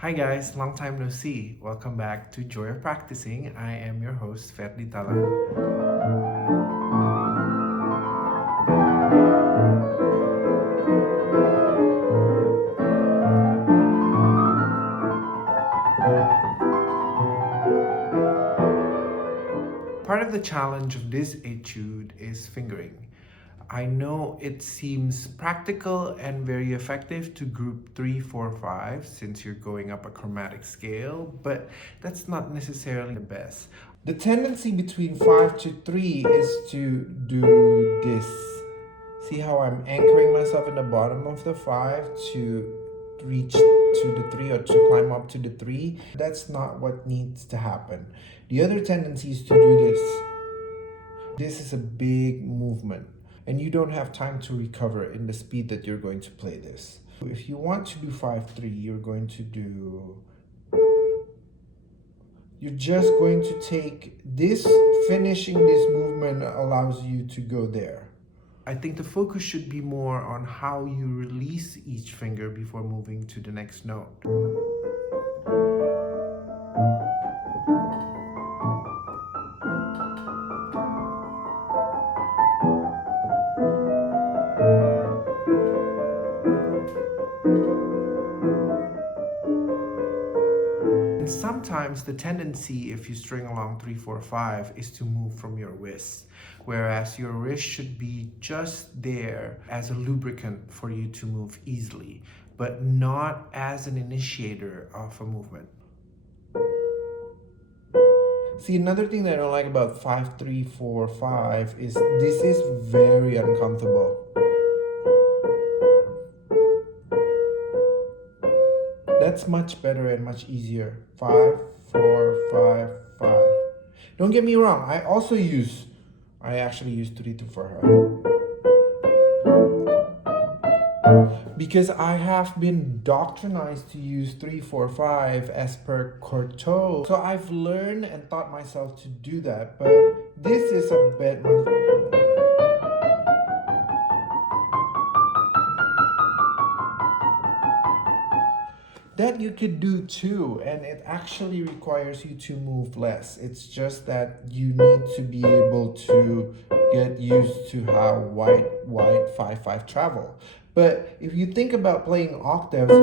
Hi guys, long time no see. Welcome back to Joy of Practicing. I am your host, Ferdi Tala. Part of the challenge of this etude is fingering. I know it seems practical and very effective to group 3, 4, 5 since you're going up a chromatic scale, but that's not necessarily the best. The tendency between 5 to 3 is to do this. See how I'm anchoring myself in the bottom of the 5 to reach to the 3 or to climb up to the 3? That's not what needs to happen. The other tendency is to do this. This is a big movement, and you don't have time to recover in the speed that you're going to play this. If you want to do 5-3, you're just going to take this, finishing this movement allows you to go there. I think the focus should be more on how you release each finger before moving to the next note. And sometimes the tendency, if you string along 3, 4, 5, is to move from your wrist, whereas your wrist should be just there as a lubricant for you to move easily, but not as an initiator of a movement. See, another thing that I don't like about 5, 3, 4, 5 is this is very uncomfortable. That's much better and much easier. 5, 4, 5, 5. Don't get me wrong, I actually use 3 to 4. Because I have been doctrinized to use 3, 4, 5 as per Cortot. So I've learned and taught myself to do that, but this is a bit much. That you could do too, and it actually requires you to move less. It's just that you need to be able to get used to how wide 5-5 travel. But if you think about playing octaves,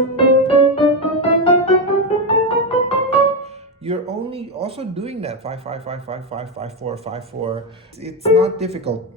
you're only also doing that 5, 5, 5, 5, 5, 5, 4, 5, 4. It's not difficult.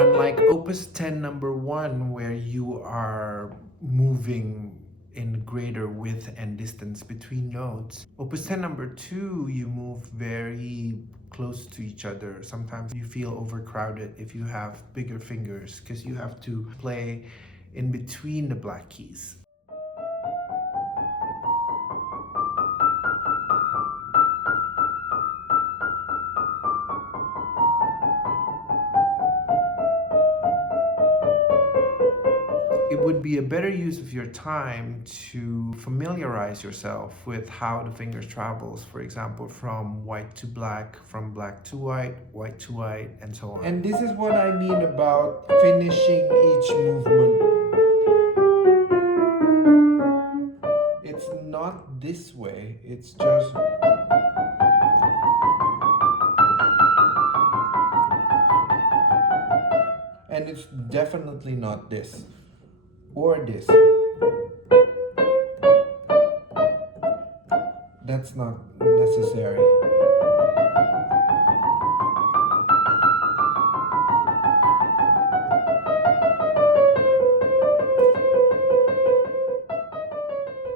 Unlike Opus 10 number 1, where you are moving in greater width and distance between notes, Opus 10 number 2, you move very close to each other. Sometimes you feel overcrowded if you have bigger fingers because you have to play in between the black keys. It would be a better use of your time to familiarize yourself with how the fingers travels, for example, from white to black, from black to white to white, and so on. And this is what I mean about finishing each movement. It's not this way, it's just... And it's definitely not this. Or this. That's not necessary.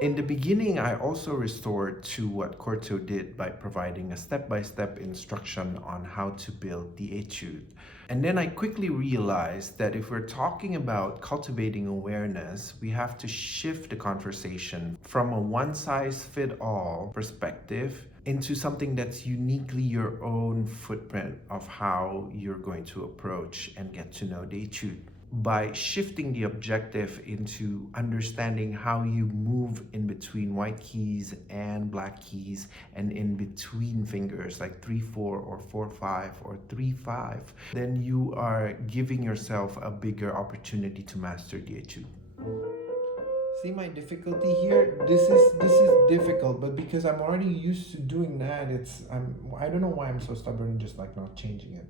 In the beginning, I also restored to what Cortot did by providing a step-by-step instruction on how to build the etude. And then I quickly realized that if we're talking about cultivating awareness, we have to shift the conversation from a one-size-fits-all perspective into something that's uniquely your own footprint of how you're going to approach and get to know the etude. by shifting the objective into understanding how you move in between white keys and black keys and in between fingers like 3-4 or 4-5 or 3-5, then you are giving yourself a bigger opportunity to master the etude. See my difficulty here? This is difficult, but because I'm already used to doing that, I don't know why I'm so stubborn just like not changing it.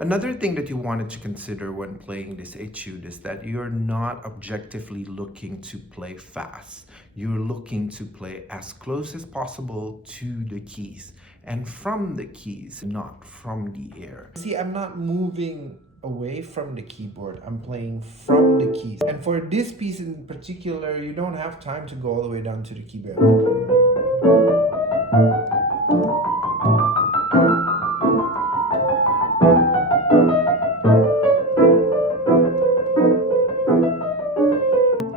Another thing that you wanted to consider when playing this etude is that you're not objectively looking to play fast. You're looking to play as close as possible to the keys and from the keys, not from the air. See, I'm not moving away from the keyboard. I'm playing from the keys. And for this piece in particular, you don't have time to go all the way down to the keyboard.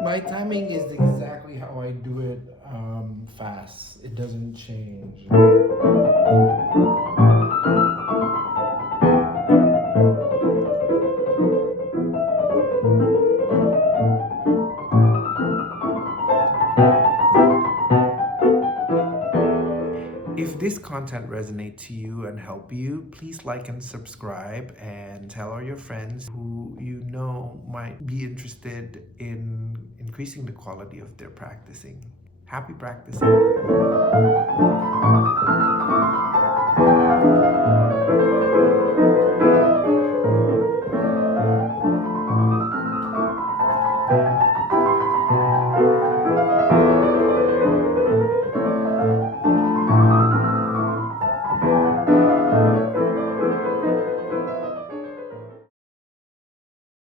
My timing is exactly how I do it fast. It doesn't change. If this content resonates to you and help you, please like and subscribe and tell all your friends who you know might be interested in increasing the quality of their practicing. Happy practicing!